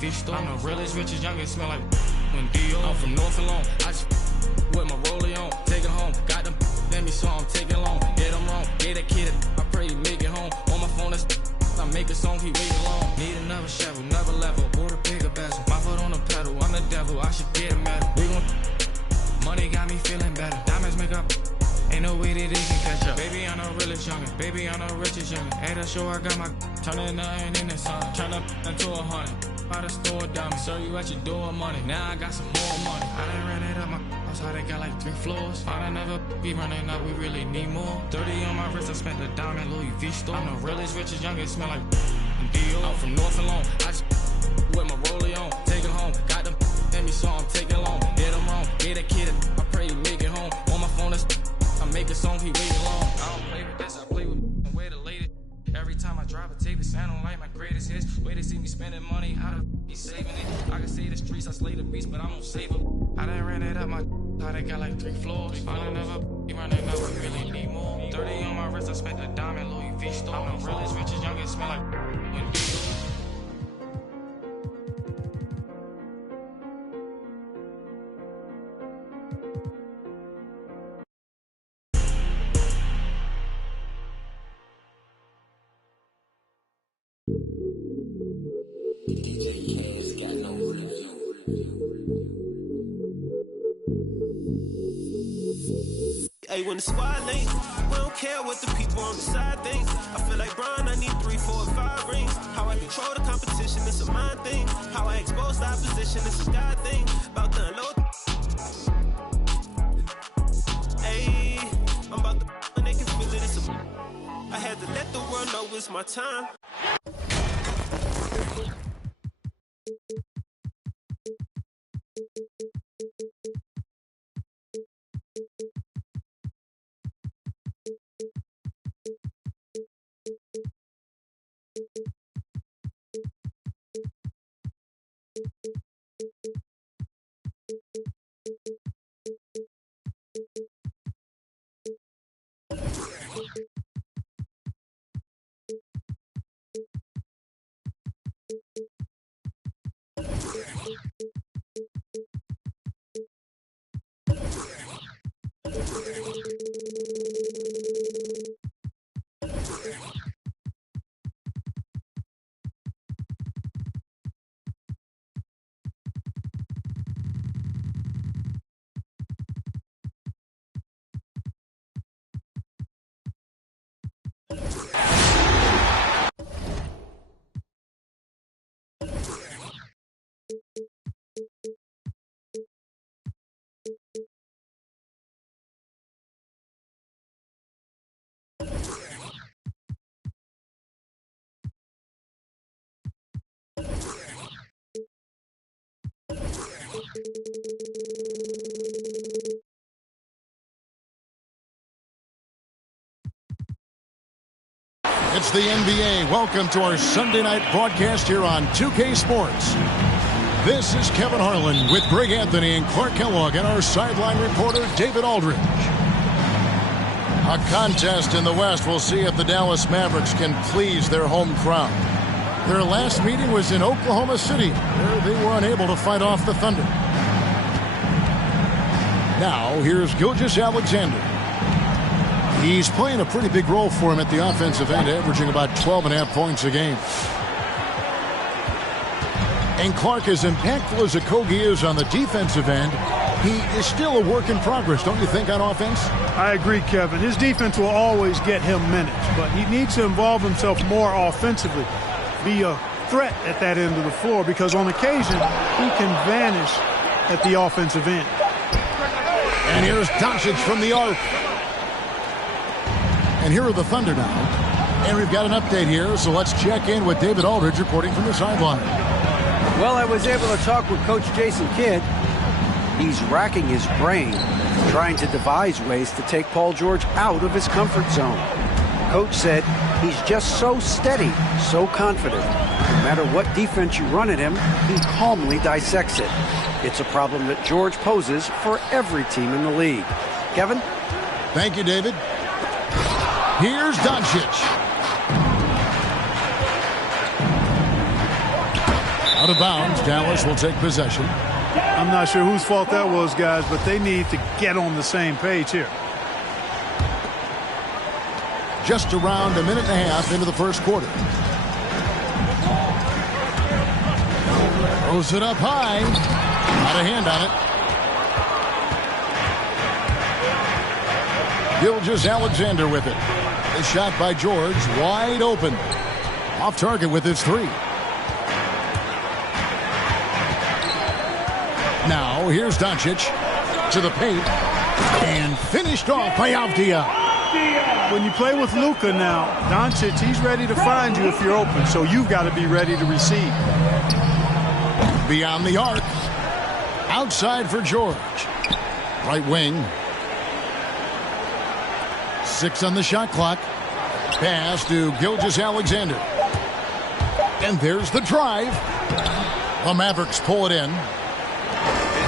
V store. I'm the realest, richest, youngest, smell like when Dio. I'm from North Alone, I just with my rollie on. Take it home, got them let me so I'm taking long. Get them wrong, get that kid, I pray he make it home. On my phone, that's I make a song, he waiting long. Need another shovel, another level, or a bigger bezel. My foot on the pedal, I'm the devil, I should get a medal. We gon' money got me feeling better. Diamonds make up, ain't no way that they can catch up. Baby, I'm the realest youngin', baby, I'm the richest youngin'. At the show, I got my turning nothing in the sun. Turn up into 100, by the store diamond. Serve you at your door money, now I got some more money. I done ran it up my house, how they got like 3 floors. I done never be running up, we really need more. 30 on my wrist, I spent the diamond Louis V store. I'm the realest, richest youngest, smell like Dio. I'm from North Alone, I just with my rollie on. Take it home, got them let me so I'm taking long. Hit them wrong, get that kid, I pray he make it home. On my phone, that's I make a song, he waiting long. I don't play with this, I play with the way the latest. Every time I drive a tape, it sound like my greatest hits. Way they see me spending money, how to be saving it. I can say the streets, I slay the beast, but I don't save them. I done ran it up my how they got like 3 floors. I done never be running up, we really need more. 30 on my wrist, I spent the diamond Louis V store. I'm the realest, richest, youngest, smell like when Dio. Hey, when the squad link, we don't care what the people on the side think. I feel like Brian, I need 3, 4, 5 rings. How I control the competition, it's a mind thing. How I expose the opposition, it's a God thing. About to unload. Hey, I'm about to and they can feel it, it's a I had to let the world know it's my time. It's the NBA. Welcome to our Sunday night broadcast here on 2K Sports. This is Kevin Harlan with Greg Anthony and Clark Kellogg and our sideline reporter David Aldridge. A contest in the West. We'll see if the Dallas Mavericks can please their home crowd. Their last meeting was in Oklahoma City, where they were unable to fight off the Thunder. Now, here's Gilgeous-Alexander. He's playing a pretty big role for him at the offensive end, averaging about 12.5 points a game. And Clark, as impactful as Okogie is on the defensive end, he is still a work in progress, don't you think, on offense? I agree, Kevin. His defense will always get him minutes, but he needs to involve himself more offensively, be a threat at that end of the floor, because on occasion he can vanish at the offensive end. And here's Doncic from the arc. And here are the Thunder now. And we've got an update here, so let's check in with David Aldridge reporting from the sideline. Well, I was able to talk with Coach Jason Kidd. He's racking his brain, trying to devise ways to take Paul George out of his comfort zone. Coach said he's just so steady, so confident. No matter what defense you run at him, he calmly dissects it. It's a problem that George poses for every team in the league. Kevin? Thank you, David. Here's Doncic. Out Out of bounds. Dallas will take possession. I'm not sure whose fault that was, guys, but they need to get on the same page here. Just around a minute and a half into the first quarter. Throws it up high. Not a hand on it. Gilgeous-Alexander with it. The shot by George, wide open. Off target with his three. Now here's Doncic to the paint. And finished off by Avdia. When you play with Luka now, Doncic, he's ready to find you if you're open, so you've got to be ready to receive. Beyond the arc. Outside for George. Right wing. 6 on the shot clock. Pass to Gilgeous-Alexander. And there's the drive. The Mavericks pull it in.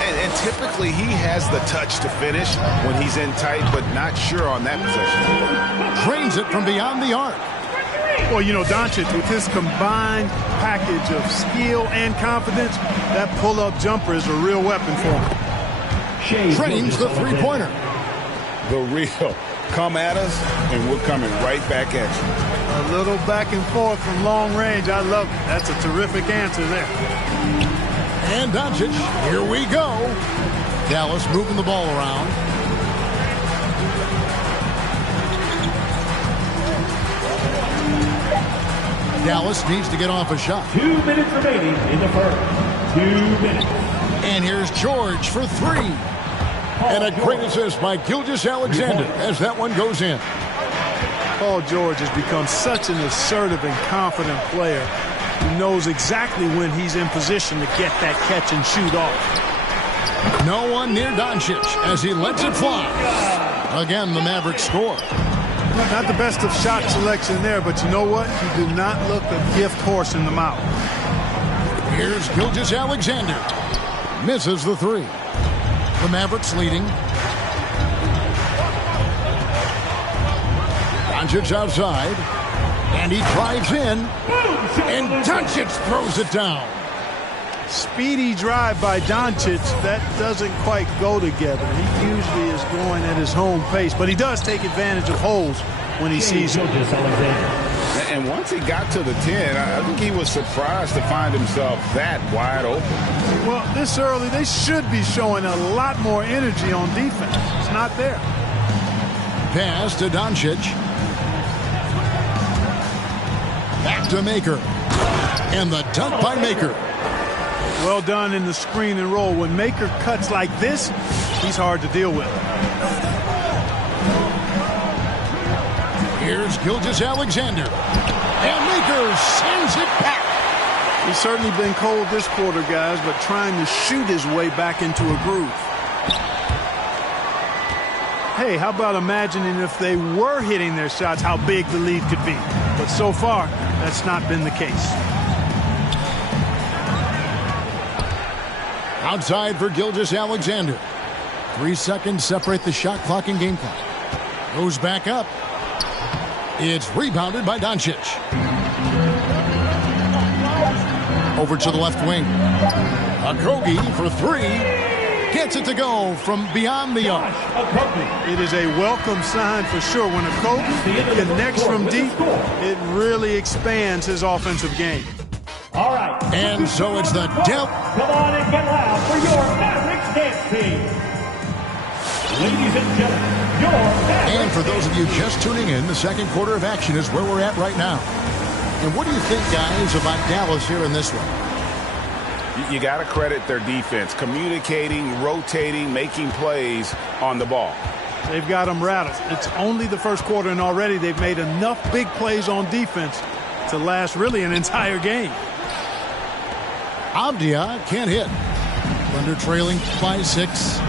And typically he has the touch to finish when he's in tight, but not sure on that possession. Drains it from beyond the arc. Well, you know, Doncic, with his combined package of skill and confidence, that pull-up jumper is a real weapon for him. Drains the three-pointer. The real. Come at us, and we're coming right back at you. A little back and forth from long range. I love it. That's a terrific answer there. And Doncic, here we go. Dallas moving the ball around. Dallas needs to get off a shot. 2 minutes remaining in the first. 2 minutes. And here's George for three. And a great assist by Gilgeous-Alexander as that one goes in. Paul George has become such an assertive and confident player. He knows exactly when he's in position to get that catch and shoot off. No one near Doncic as he lets it fly. Again, the Mavericks score. Not the best of shot selection there, but you know what? He did not look a gift horse in the mouth. Here's Gilgeous-Alexander. Misses the three. The Mavericks leading. Doncic outside. And he drives in. And Doncic throws it down. Speedy drive by Doncic. That doesn't quite go together. He usually is going at his home pace, but he does take advantage of holes when he sees them. And once he got to the 10, I think he was surprised to find himself that wide open. Well, this early, they should be showing a lot more energy on defense. It's not there. Pass to Doncic. Back to Maker. And the dunk by Maker. Well done in the screen and roll. When Maker cuts like this, he's hard to deal with. Here's Gilgeous-Alexander. And Maker sends it back. He's certainly been cold this quarter, guys, but trying to shoot his way back into a groove. Hey, how about imagining if they were hitting their shots, how big the lead could be. But so far, that's not been the case. Outside for Gilgeous-Alexander. 3 seconds separate the shot clock and game clock. Goes back up. It's rebounded by Doncic. Over to the left wing. Okogie for three. Gets it to go from beyond the arc. It is a welcome sign for sure. When Okogie connects from deep, it really expands his offensive game. All right. And so it's the depth. Come on and get loud for your Mavericks dance team. Ladies and gentlemen, your Mavericks. And for those of you just tuning in, the second quarter of action is where we're at right now. And what do you think, guys, about Dallas here in this one? You got to credit their defense, communicating, rotating, making plays on the ball. They've got them rattled. It's only the first quarter, and already they've made enough big plays on defense to last really an entire game. Avdia can't hit. Thunder trailing by 6.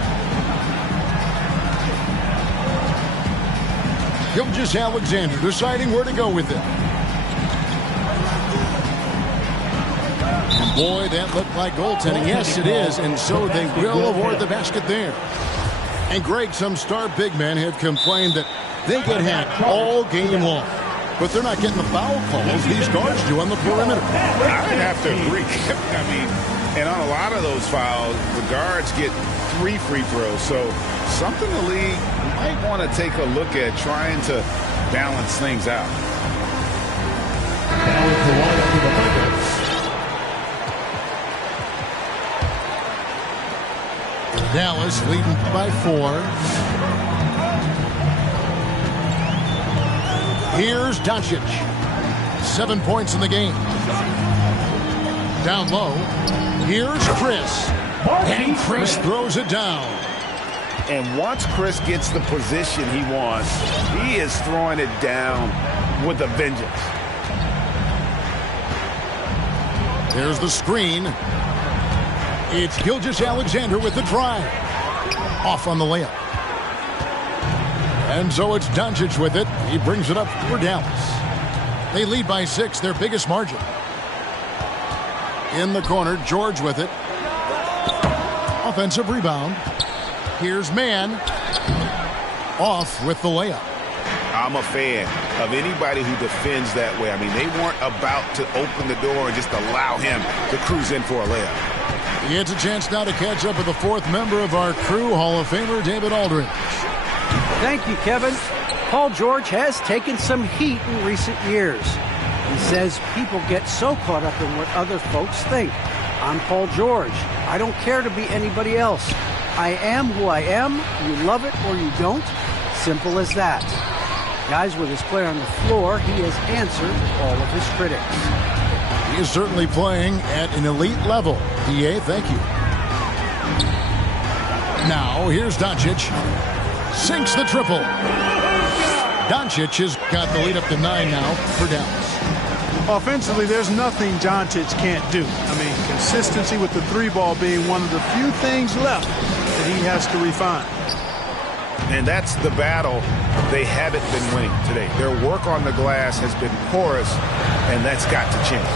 Gilgeous-Alexander deciding where to go with it. And boy, that looked like goaltending. Yes, it is, and so they will award the basket there. And Greg, some star big men have complained that they get hacked all game long. but they're not getting the foul calls these guards do on the perimeter. I have to agree. I mean, and on a lot of those fouls, the guards get 3 free throws. So something the league might want to take a look at, trying to balance things out. Dallas leading by 4. Here's Doncic. 7 points in the game. Down low. Here's Chris. And Chris throws it down. And once Chris gets the position he wants, he is throwing it down with a vengeance. There's the screen. It's Gilgeous-Alexander with the drive. Off on the layup. And so it's Doncic with it. He brings it up for Dallas. They lead by 6, their biggest margin. In the corner, George with it. Offensive rebound. Here's Mann. Off with the layup. I'm a fan of anybody who defends that way. I mean, they weren't about to open the door and just allow him to cruise in for a layup. He gets a chance now to catch up with the 4th member of our crew, Hall of Famer David Aldridge. Thank you, Kevin. Paul George has taken some heat in recent years. He says people get so caught up in what other folks think. I'm Paul George. I don't care to be anybody else. I am who I am. You love it or you don't. Simple as that. Guys, with his play on the floor, he has answered all of his critics. He is certainly playing at an elite level. PA, thank you. Now, here's Doncic. Sinks the triple. Doncic has got the lead up to 9 now for Dallas. Offensively, there's nothing Doncic can't do. I mean, consistency with the 3-ball being one of the few things left that he has to refine. And that's the battle they haven't been winning today. Their work on the glass has been porous, and that's got to change.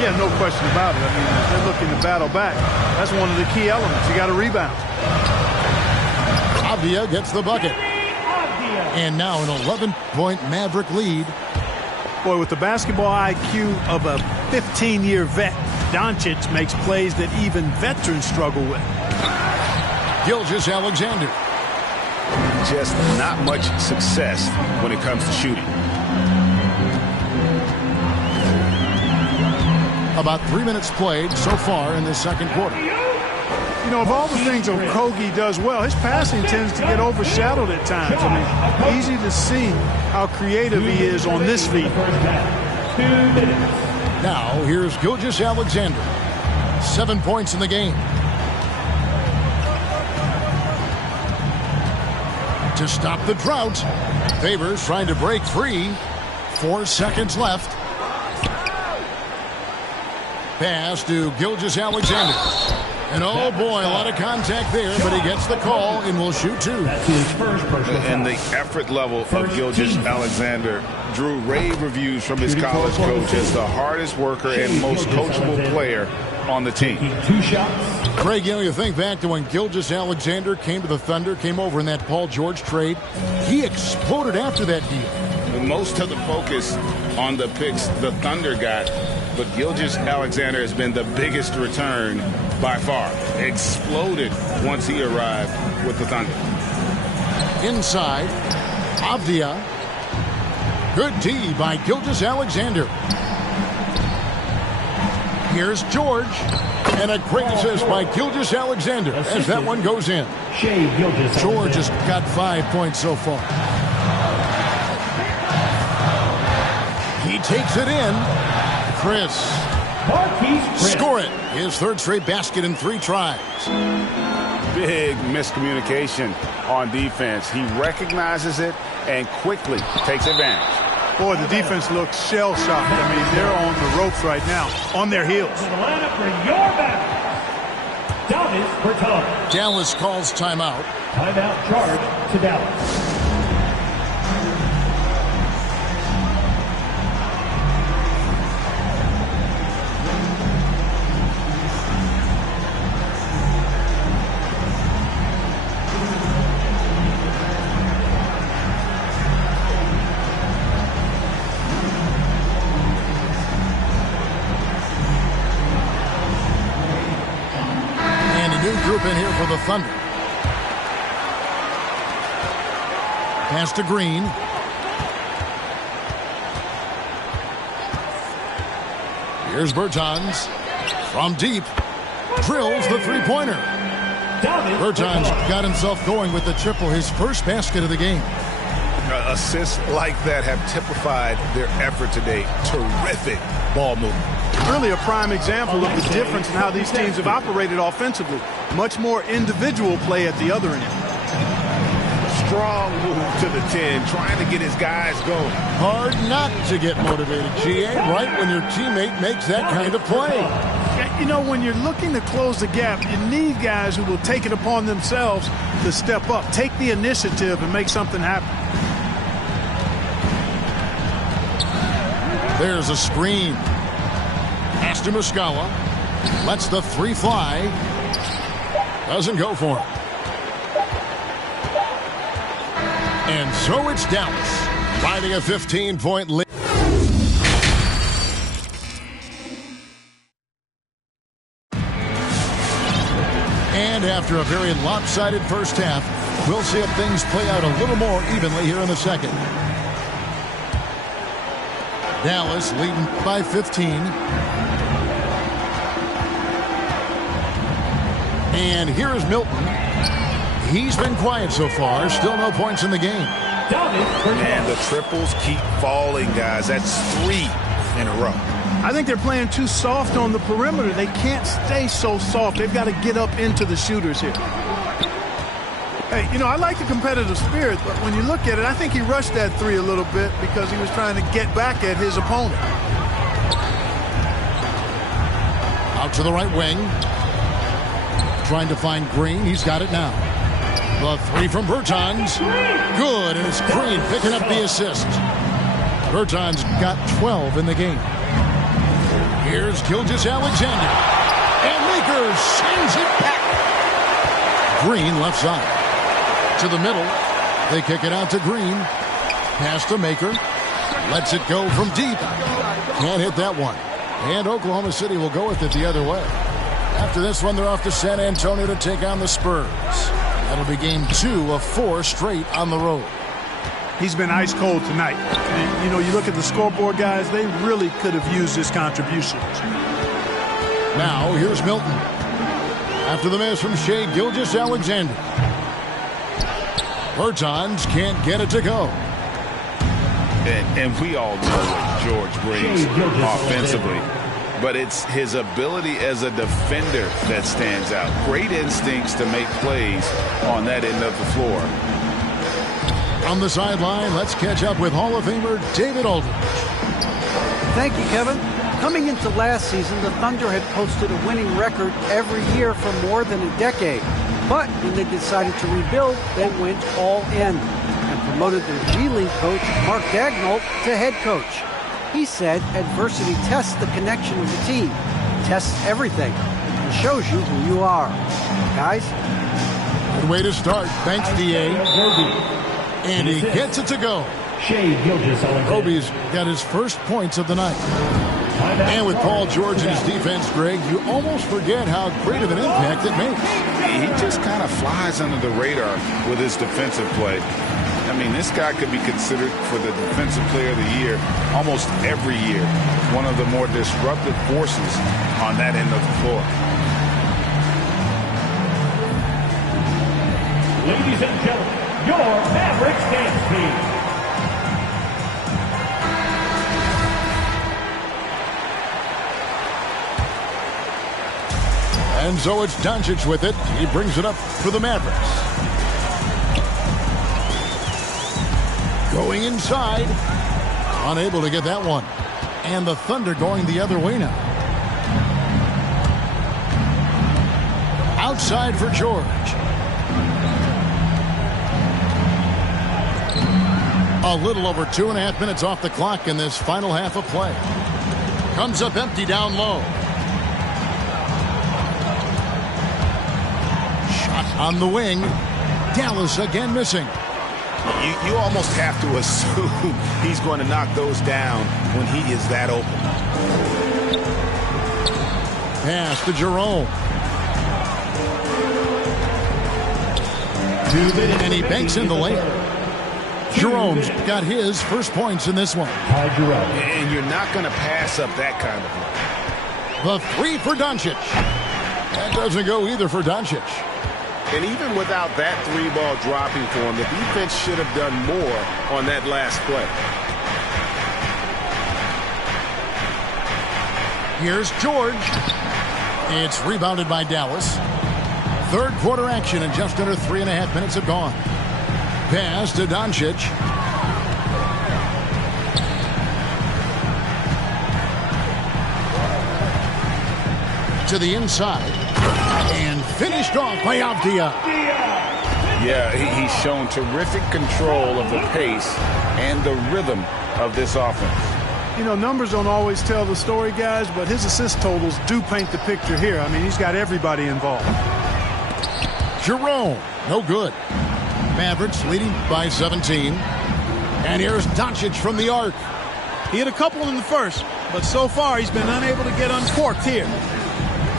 Yeah, no question about it. I mean, if they're looking to battle back, that's one of the key elements. You got to rebound. Avdia gets the bucket. And now an 11-point Maverick lead. Boy, with the basketball IQ of a 15-year vet, Doncic makes plays that even veterans struggle with. Gilgeous-Alexander. Just not much success when it comes to shooting. About 3 minutes played so far in the second quarter. You know, of all the things Okogie does well, his passing tends to get overshadowed at times. I mean, easy to see how creative he is on this feed. Now, here's Gilgeous-Alexander. 7 points in the game. To stop the drought, Favors trying to break free. 4 seconds left. Pass to Gilgeous-Alexander. And oh boy, a lot of contact there, but he gets the call and will shoot 2. And the effort level of Gilgeous-Alexander drew rave reviews from his college coach as the hardest worker and most coachable player on the team. Craig, you know, you think back to when Gilgeous-Alexander came to the Thunder, came over in that Paul George trade. He exploded after that deal. Most of the focus on the picks the Thunder got, but Gilgeous-Alexander has been the biggest return by far. Exploded once he arrived with the Thunder. Inside, Avdia. Good D by Gilgeous-Alexander. Here's George. And a great assist by Gilgeous-Alexander as that one goes in. George has got 5 points so far. He takes it in. Chris. Score it. His 3rd straight basket in 3 tries. Big miscommunication on defense. He recognizes it and quickly takes advantage. Boy, the defense looks shell-shocked. I mean, they're on the ropes right now, on their heels. The lineup for your back. Davis Bertans. Dallas calls timeout. Timeout charge to Dallas. group in here for the Thunder. Pass to Green. Here's Bertans from deep. Drills the three-pointer. Bertans got himself going with the triple, his first basket of the game. Assists like that have typified their effort today. Terrific ball movement. Really a prime example of the difference in how these teams have operated offensively. Much more individual play at the other end. Strong move to the 10, trying to get his guys going. Hard not to get motivated, GA, right when your teammate makes that kind of play. You know, when you're looking to close the gap, you need guys who will take it upon themselves to step up, take the initiative, and make something happen. There's a screen. Pass to Muscala. Lets the three fly. Doesn't go for it. And so it's Dallas, riding a 15-point lead. And after a very lopsided first half, we'll see if things play out a little more evenly here in the second. Dallas leading by 15. And here is Milton. He's been quiet so far. Still no points in the game. And the triples keep falling, guys. That's 3 in a row. I think they're playing too soft on the perimeter. They can't stay so soft. They've got to get up into the shooters here. Hey, you know, I like the competitive spirit, but when you look at it, I think he rushed that three a little bit because he was trying to get back at his opponent. Out to the right wing. Trying to find Green. He's got it now. The three from Bertans. Good, and it's Green picking up the assist. Bertans got 12 in the game. Here's Gilgeous-Alexander. And Maker sends it back. Green left side. To the middle. They kick it out to Green. Pass to Maker. Lets it go from deep. Can't hit that one. And Oklahoma City will go with it the other way. After this one, they're off to San Antonio to take on the Spurs. That'll be game 2 of 4 straight on the road. He's been ice cold tonight. And, you know, you look at the scoreboard, guys, they really could have used his contributions. Now, here's Milton. After the miss from Shai Gilgeous-Alexander. Bertans can't get it to go. And we all know what George brings offensively. But it's his ability as a defender that stands out. Great instincts to make plays on that end of the floor. On the sideline, let's catch up with Hall of Famer David Aldridge. Thank you, Kevin. Coming into last season, the Thunder had posted a winning record every year for more than a decade. But when they decided to rebuild, they went all in and promoted their G-League coach, Mark Daigneault, to head coach. He said adversity tests the connection of the team, tests everything, and shows you who you are. Guys? Good way to start. Thanks, D.A. And he gets it to go. Roby's got his first points of the night. And with Paul George in his defense, Greg, you almost forget how great of an impact it makes. He just kind of flies under the radar with his defensive play. I mean, this guy could be considered for the Defensive Player of the Year almost every year. One of the more disruptive forces on that end of the floor. Ladies and gentlemen, your Mavericks dance team. And so it's Doncic with it. He brings it up for the Mavericks. Going inside. Unable to get that one. And the Thunder going the other way now. Outside for George. A little over 2.5 minutes off the clock in this final half of play. Comes up empty down low. Shot on the wing. Dallas again missing. You almost have to assume he's going to knock those down when he is that open. Pass to Jerome. And he banks in the layup. Jerome's got his first points in this one. And you're not going to pass up that kind of one. The three for Doncic. That doesn't go either for Doncic. And even without that three ball dropping for him, the defense should have done more on that last play. Here's George. It's rebounded by Dallas. Third quarter action, and just under 3.5 minutes have gone. Pass to Doncic. To the inside. And finished off by Avdia. Yeah, he's shown terrific control of the pace and the rhythm of this offense. You know, numbers don't always tell the story, guys, but his assist totals do paint the picture here. I mean, he's got everybody involved. Jerome, no good. Mavericks leading by 17. And here's Doncic from the arc. He hit a couple in the first, but so far he's been unable to get uncorked here.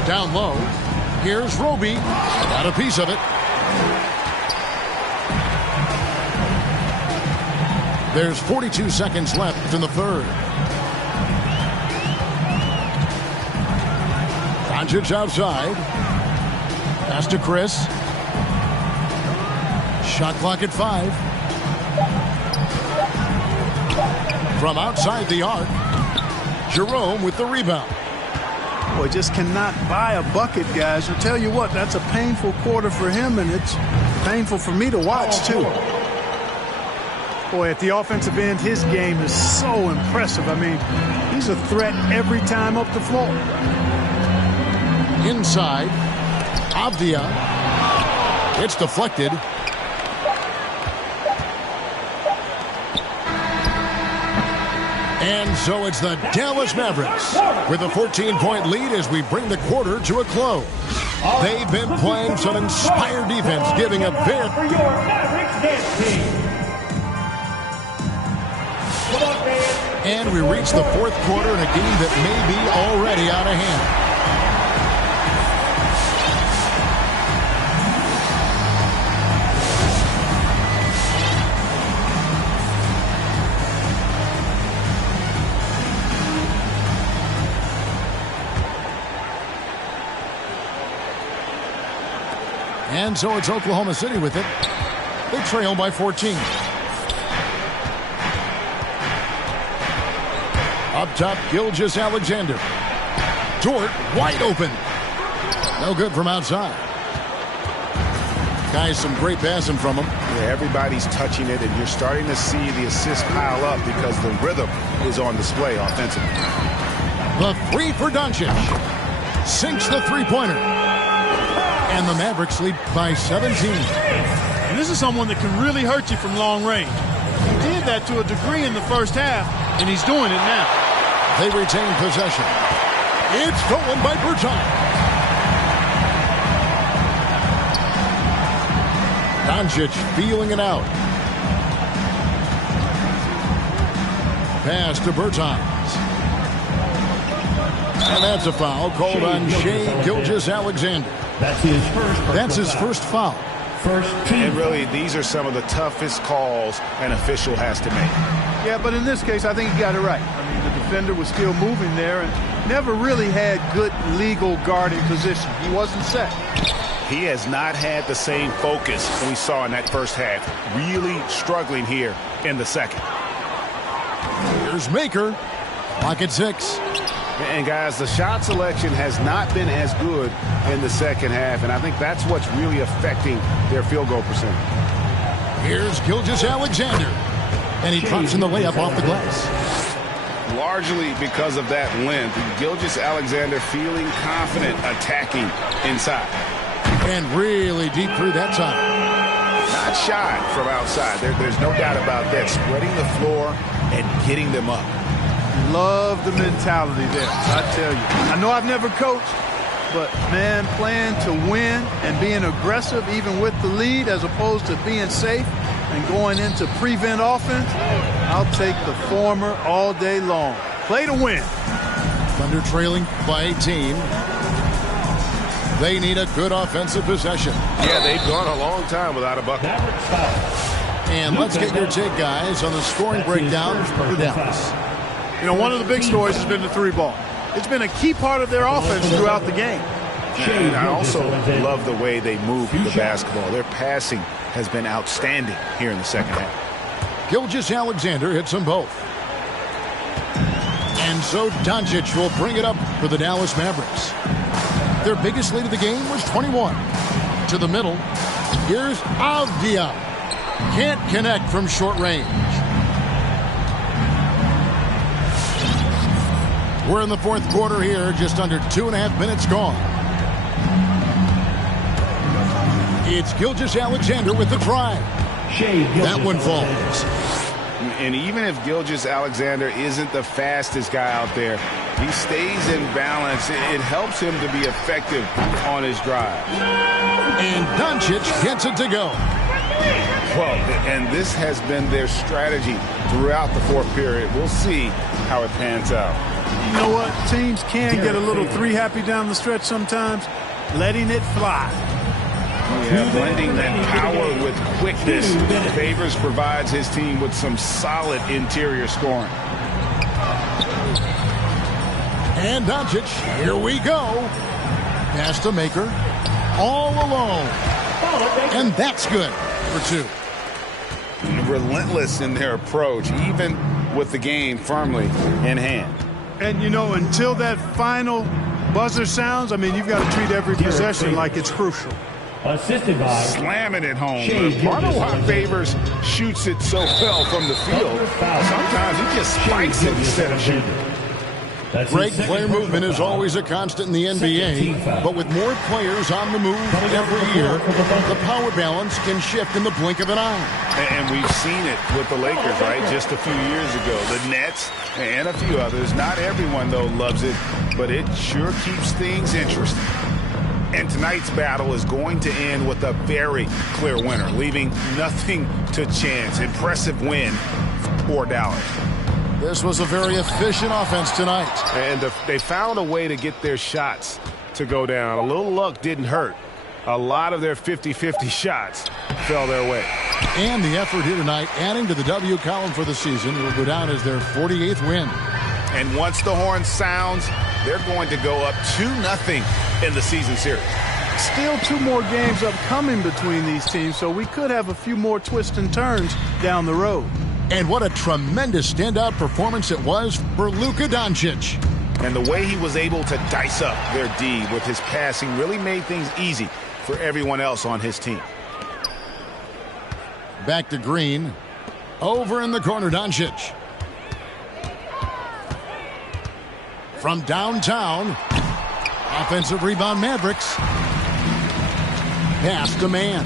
Down low. Here's Roby. Got a piece of it. There's 42 seconds left in the third. Doncic outside. Pass to Chris. Shot clock at 5. From outside the arc, Jerome with the rebound. Boy, just cannot buy a bucket, guys. I'll tell you what, that's a painful quarter for him, and it's painful for me to watch, too. Boy, at the offensive end, his game is so impressive. I mean, he's a threat every time up the floor. Inside, Avdia. It's deflected. And so it's the Dallas Mavericks with a 14-point lead as we bring the quarter to a close. They've been playing some inspired defense, giving a very... For your Mavericks dance team. And we reach the fourth quarter in a game that may be already out of hand. And so it's Oklahoma City with it. They trail by 14. Up top, Gilgeous-Alexander. Dort wide open. No good from outside. Guys, some great passing from him. Yeah, everybody's touching it, and you're starting to see the assists pile up because the rhythm is on display offensively. The three for Doncic. Sinks the three-pointer. And the Mavericks lead by 17. And this is someone that can really hurt you from long range. He did that to a degree in the first half, and he's doing it now. They retain possession. It's stolen by Bertans. Doncic feeling it out. Pass to Bertans. And that's a foul called on Shai Gilgeous-Alexander. That's his first foul. And really, these are some of the toughest calls an official has to make. Yeah, but in this case, I think he got it right. I mean, the defender was still moving there and never really had good legal guarding position. He wasn't set. He has not had the same focus we saw in that first half. Really struggling here in the second. Here's Maker. Clock at 6. And, guys, the shot selection has not been as good in the second half, and I think that's what's really affecting their field goal percentage. Here's Gilgeous-Alexander, and he drops in the layup off the glass. Largely because of that length, Gilgeous-Alexander feeling confident attacking inside. And really deep through that time. Not shy from outside. There's no doubt about that. Spreading the floor and getting them up. Love the mentality there, I tell you. I know I've never coached, but, man, playing to win and being aggressive even with the lead as opposed to being safe and going into prevent offense, I'll take the former all day long. Play to win. Thunder trailing by 18. They need a good offensive possession. Yeah, they've gone a long time without a bucket. And let's get your take, guys, on the scoring breakdown for Dallas. You know, one of the big stories has been the three ball. It's been a key part of their offense throughout the game. And I also love the way they move the basketball. Their passing has been outstanding here in the second half. Gilgeous-Alexander hits them both. And so Doncic will bring it up for the Dallas Mavericks. Their biggest lead of the game was 21. To the middle. Here's Avdia. Can't connect from short range. We're in the fourth quarter here, just under 2.5 minutes gone. It's Gilgeous-Alexander with the drive. That one falls. And even if Gilgeous-Alexander isn't the fastest guy out there, he stays in balance. It helps him to be effective on his drive. And Doncic gets it to go. Well, and this has been their strategy throughout the fourth period. We'll see how it pans out. You know what? Teams can get a little three happy down the stretch sometimes, letting it fly. Yeah, blending that power with quickness. Favors provides his team with some solid interior scoring. And Doncic, here we go. Pass to Maker. All alone. And that's good for two. Relentless in their approach, even with the game firmly in hand. And, you know, until that final buzzer sounds, I mean, you've got to treat every possession like it's crucial. Assisted by slamming it home. Part of why Favors shoots it so well from the field. Sometimes he just spikes it instead of shooting. Great player movement is always a constant in the NBA, but with more players on the move every year, the power balance can shift in the blink of an eye. And we've seen it with the Lakers, right? Just a few years ago. The Nets and a few others. Not everyone, though, loves it, but it sure keeps things interesting. And tonight's battle is going to end with a very clear winner, leaving nothing to chance. Impressive win for Dallas. This was a very efficient offense tonight. And they found a way to get their shots to go down. A little luck didn't hurt. A lot of their 50-50 shots fell their way. And the effort here tonight, adding to the W column for the season, will go down as their 48th win. And once the horn sounds, they're going to go up 2-0 in the season series. Still 2 more games upcoming between these teams, so we could have a few more twists and turns down the road. And what a tremendous standout performance it was for Luka Doncic. And the way he was able to dice up their D with his passing really made things easy for everyone else on his team. Back to Green. Over in the corner, Doncic. From downtown. Offensive rebound, Mavericks. Pass to man.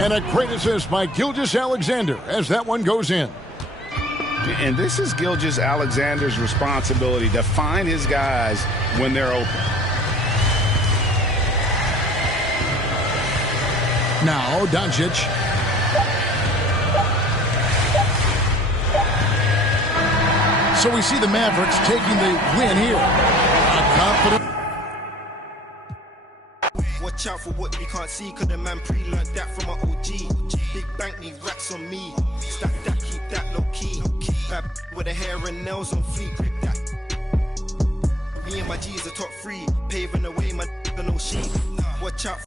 And a great assist by Gilgeous-Alexander as that one goes in. And this is Gilgeous-Alexander's responsibility to find his guys when they're open. Now, Doncic. So we see the Mavericks taking the win here. A confident. Watch out for what you can't see, cause the man pre-learned that from my OG. Big bank need racks on me. Stack that, keep that low key. Bad with the hair and nails on fleek. Grip that. Me and my G's are top 3. Paving the way, my no sheet. Watch out.